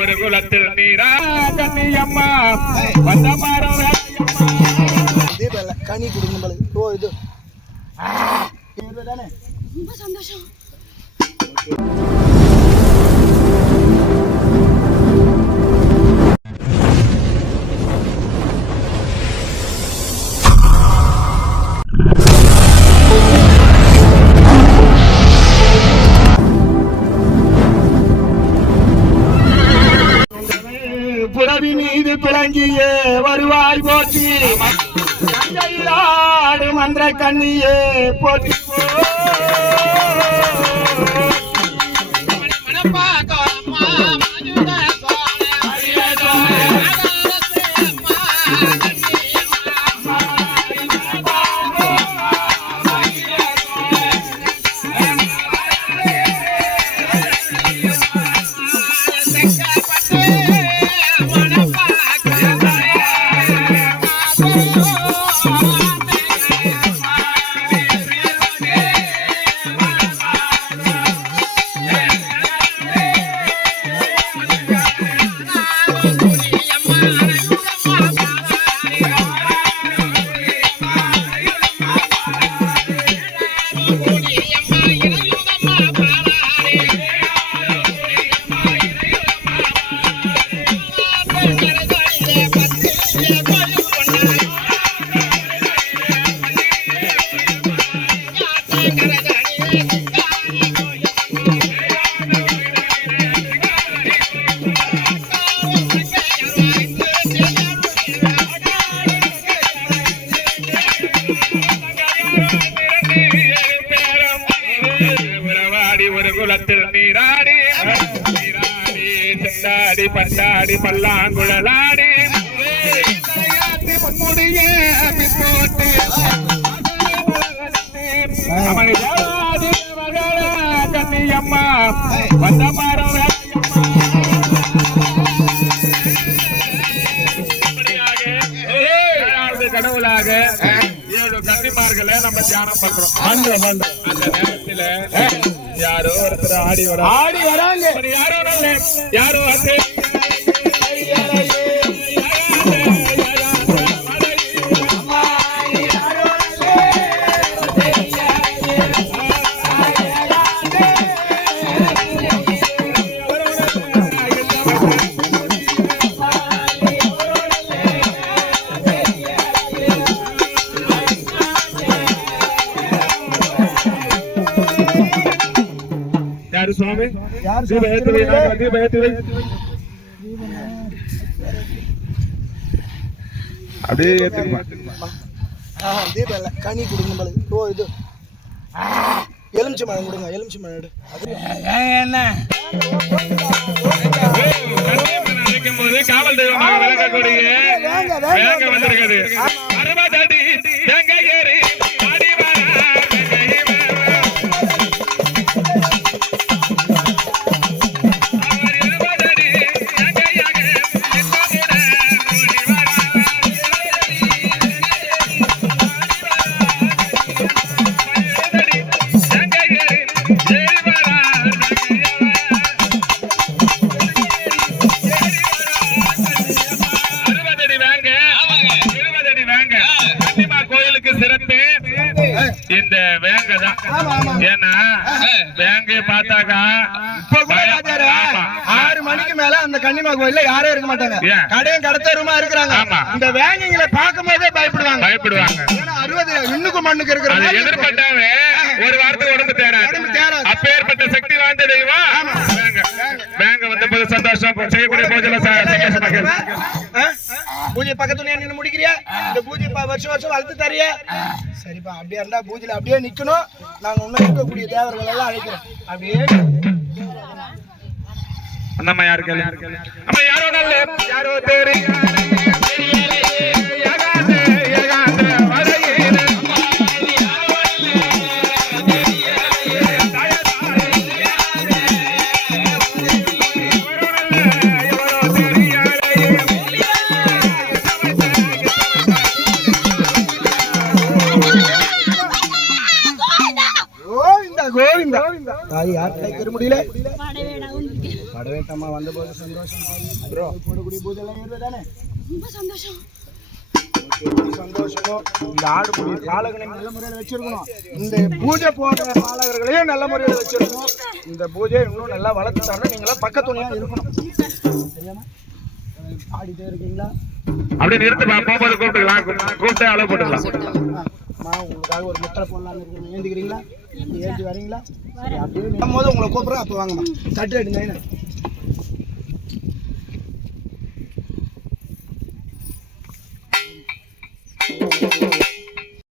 ஒரு குலத்தில் நீரா கன்னியம்மா வந்த மாறம் கனி கொடுங்க ஓ இது ரொம்ப சந்தோஷம். புறவி மீது பிளங்கியே வருவாய் போற்றி ஆடு மன்ற கண்ணியே போற்றி நீராடி செண்டாடி பண்டாடி பல்லாங்குழலாடி முன்முடிய கன்னியம்மா வந்த மாறம் கடவுளாக 7 கன்னிமார்களை நம்ம தியானம் பண்றோம். அந்த நேரத்துல யாரோ ஒருத்தர் ஆடி வராங்க. யாரோ சுவாமி அப்படியே கனி கொடுங்க ஓ இது எலுமிச்சை மழை கொடுங்க. எலுமிச்சை மழை என்ன அழைக்கும் போது காவல் தெய்வமாக விளக்கக்கூடிய வேங்க வந்திருக்கிறது. இந்த வேங்க தான். ஏன்னா வேங்க பார்த்தாக்கா 6 மணிக்கு மேல அந்த கன்னிமா கோயில்ல யாரும் இருக்க மாட்டாங்க. கடையும் கடத்தருமா இருக்கிறாங்க. இந்த வேங்கங்களை பார்க்கும் போதே பயப்படுவாங்க. 60 இன்னுக்கு மண்ணுக்கு இருக்கிறாங்க. எதிர்பட்டாவே ஒரு வாரத்துக்கு உடம்பு தேராது. அப்பேற்பட்ட சக்தி வாய்ந்த தெய்வம் வேங்க. வேங்க வந்த போது சந்தோஷம் செய்யக்கூடிய பூஜையில சந்தோஷமாக பூஜை பக்கத்துல நின்று முடிக்கிறியா? இந்த பூஜை வருஷம் வளர்த்து தரியா? சரிப்பா, அப்படியே இருந்தா பூஜையில அப்படியே நிக்கணும். நாங்க இன்னும் இருக்கக்கூடிய தேவர்கள் எல்லாம் அழைக்கிறோம். அப்படியே நம்ம யாரு நம்ம யாரோ நல்ல யாரோ தெரியும் தாய் யார் முடியல கடவேட்டம்மா வந்த போது சந்தோஷம் ப்ரோ போடக்கூடிய பூஜை எல்லாம் ஏறுதானே ரொம்ப சந்தோஷம். சந்தோஷமோ இந்த ஆடுபுடி பாலகனை நல்ல முறையில் வச்சிருக்கணும். இந்த பூஜை போடுற பாலகர்களையும் நல்ல முறையில் வச்சிருக்கணும். இந்த பூஜை இன்னும் நல்லா வளர்த்து தரணும். நீங்களாம் பக்கத்துணையா இருக்கணும். சரியாமா? ஆடிட்டே இருக்கீங்களா? அப்படியே நிறுத்து போகும்போது கூப்பிட்டுக்கலாம், கூப்பிட்டு அளவு போட்டுக்கலாம். உங்களுக்காக ஒரு முட்டை போடலான்னு இருக்கீங்க. ஏந்திக்கிறீங்களா? ஏந்தி வரீங்களா? சரி அப்படியே போது உங்களை கூப்பிட்றேன். அப்போ வாங்கம்மா தட்டு எடுங்க.